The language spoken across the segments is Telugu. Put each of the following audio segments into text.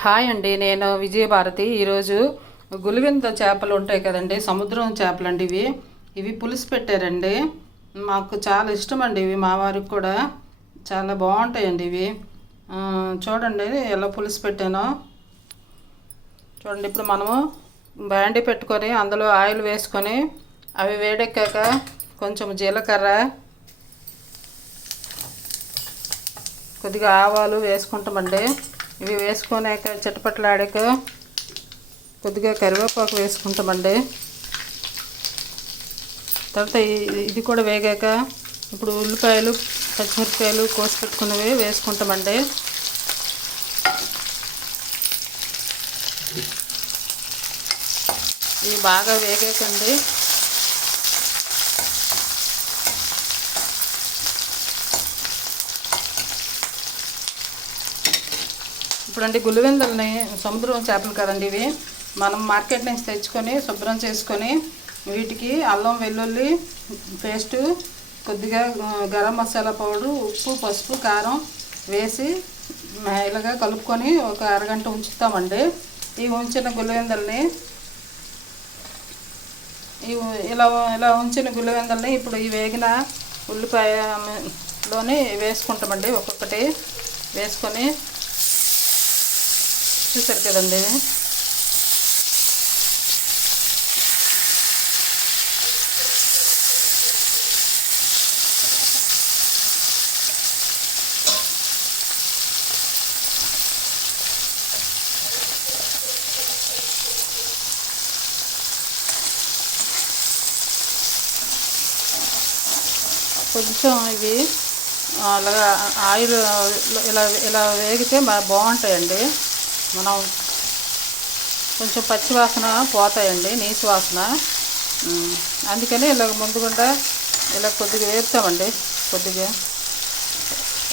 హాయ్ అండి, నేను విజయభారతి. ఈరోజు గులివింత చేపలు ఉంటాయి కదండి, సముద్రం చేపలు అండి. ఇవి పులుసు పెట్టారండి. మాకు చాలా ఇష్టం అండి ఇవి, మా వారికి కూడా చాలా బాగుంటాయండి ఇవి. చూడండి ఎలా పులుసు పెట్టానో చూడండి. ఇప్పుడు మనము బాండీ పెట్టుకొని అందులో ఆయిల్ వేసుకొని అవి వేడెక్కాక కొంచెం జీలకర్ర, కొద్దిగా ఆవాలు వేసుకుంటామండి. ఇవి వేసుకున్నాక చిటపట్లాడాక కొద్దిగా కరివేపాకు వేసుకుంటామండి. తర్వాత ఇది కూడా వేగాక ఇప్పుడు ఉల్లిపాయలు, పచ్చిమిరపకాయలు కోసి పెట్టుకున్నవి వేసుకుంటామండి. ఇవి బాగా వేగాకండి ఇప్పుడండి గులివెందులని సముద్రం చేపలు కదండి ఇవి. మనం మార్కెట్ నుంచి తెచ్చుకొని శుభ్రం చేసుకొని వీటికి అల్లం వెల్లుల్లి పేస్టు, కొద్దిగా గరం మసాలా పౌడరు, ఉప్పు, పసుపు, కారం వేసి ఇలాగా కలుపుకొని ఒక అరగంట ఉంచుతామండి. ఈ ఉంచిన గులివెందులని ఇలా ఉంచిన గులివెందులని ఇప్పుడు ఈ వేగిన ఉల్లిపాయలోని వేసుకుంటామండి. ఒక్కొక్కటి వేసుకొని చూసారు కదండి. కొంచెం ఇవి అలాగా ఆయిల్ ఇలా వేగితే బాగుంటాయండి. మనం కొంచెం పచ్చివాసన పోతాయండి, నీసు వాసన. అందుకని ఇలా ముందుగుండా ఇలా కొద్దిగా వేపుతామండి. కొద్దిగా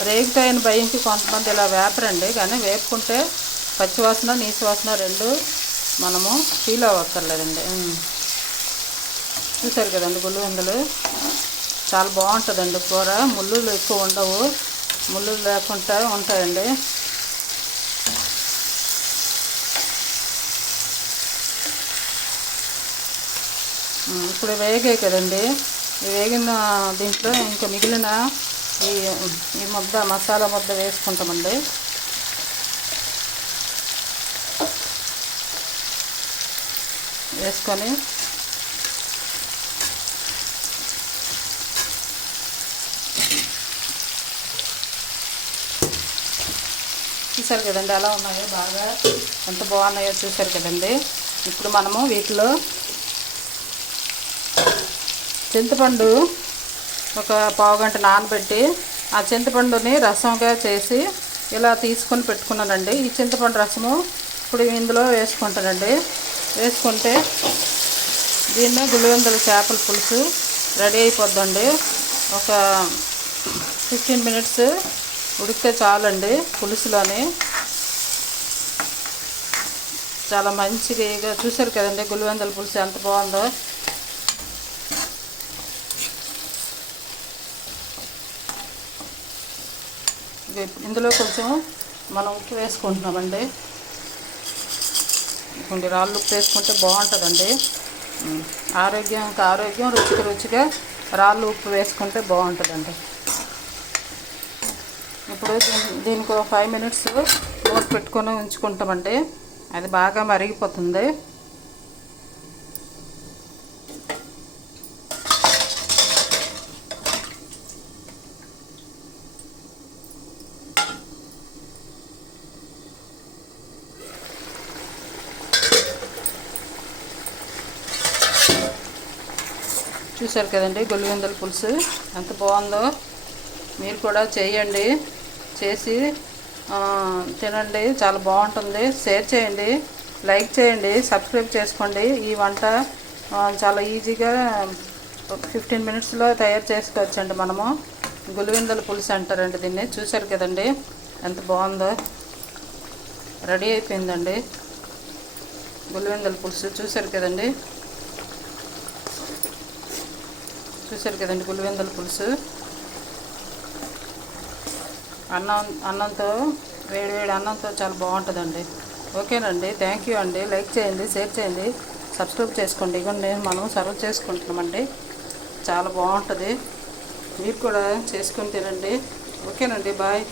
రేగుతాయని భయంకి కొంతమంది ఇలా వేపరండి, కానీ వేపుకుంటే పచ్చివాసన, నీసు వాసన రెండు మనము ఫీల్ అవ్వక్కర్లేదండి. చూసారు కదండి, గులివెందులు చాలా బాగుంటుందండి కూర. ముళ్ళులు ఎక్కువ ఉండవు, ముళ్ళు లేకుండా ఉంటాయండి. ఇప్పుడు వేగాయి కదండి, ఈ వేగిన దీంట్లో ఇంకా మిగిలిన ఈ ముద్ద, మసాలా ముద్ద వేసుకుంటామండి. వేసుకొని చూసారు కదండి ఎలా ఉన్నాయో, బాగా ఎంత బాగున్నాయో చూసారు కదండి. ఇప్పుడు మనము వీటిలో చింతపండు ఒక పావుగంట నానబెట్టి ఆ చింతపండుని రసంగా చేసి ఇలా తీసుకొని పెట్టుకున్నానండి. ఈ చింతపండు రసము ఇప్పుడు ఇందులో వేసుకుంటానండి. వేసుకుంటే దీన్ని గులివెందుల చేపల పులుసు రెడీ అయిపోద్దండి. ఒక 15 మినిట్స్ ఉడికితే చాలండి. పులుసులోని చాలా మంచిగా చూసారు కదండి గులివెందుల పులుసు ఎంత బాగుందో. ఇందులో కొంచెం మనం ఉప్పు వేసుకుంటున్నామండి. కొన్ని రాళ్ళు ఉప్పు వేసుకుంటే బాగుంటుందండి. ఆరోగ్యానికి ఆరోగ్యం, రుచికి రుచిగా రాళ్ళు ఉప్పు వేసుకుంటే బాగుంటుందండి. ఇప్పుడు దీనికి ఒక 5 మినిట్స్ మూత పెట్టుకొని ఉంచుకుంటామండి. అది బాగా మరిగిపోతుంది. చూసారు కదండి గులివెందుల పులుసు ఎంత బాగుందో. మీరు కూడా చేయండి, చేసి తినండి, చాలా బాగుంటుంది. షేర్ చేయండి, లైక్ చేయండి, సబ్స్క్రైబ్ చేసుకోండి. ఈ వంట చాలా ఈజీగా 15 మినిట్స్లో తయారు చేసుకోవచ్చండి. మనము గులివెందుల పులుసు అంటారండి దీన్ని. చూసారు కదండి ఎంత బాగుందో, రెడీ అయిపోయిందండి గులివెందుల పులుసు. చూసారు కదండి గులివెందుల పులుసు. అన్నంతో వేడి వేడి అన్నంతో చాలా బాగుంటుందండి. ఓకేనండి, థ్యాంక్ యూ అండి. లైక్ చేయండి, షేర్ చేయండి, సబ్స్క్రైబ్ చేసుకోండి. ఇవ్వండి మనం సర్వ్ చేసుకుంటున్నామండి. చాలా బాగుంటుంది, మీరు కూడా చేసుకొని తినండి. ఓకేనండి, బాయ్.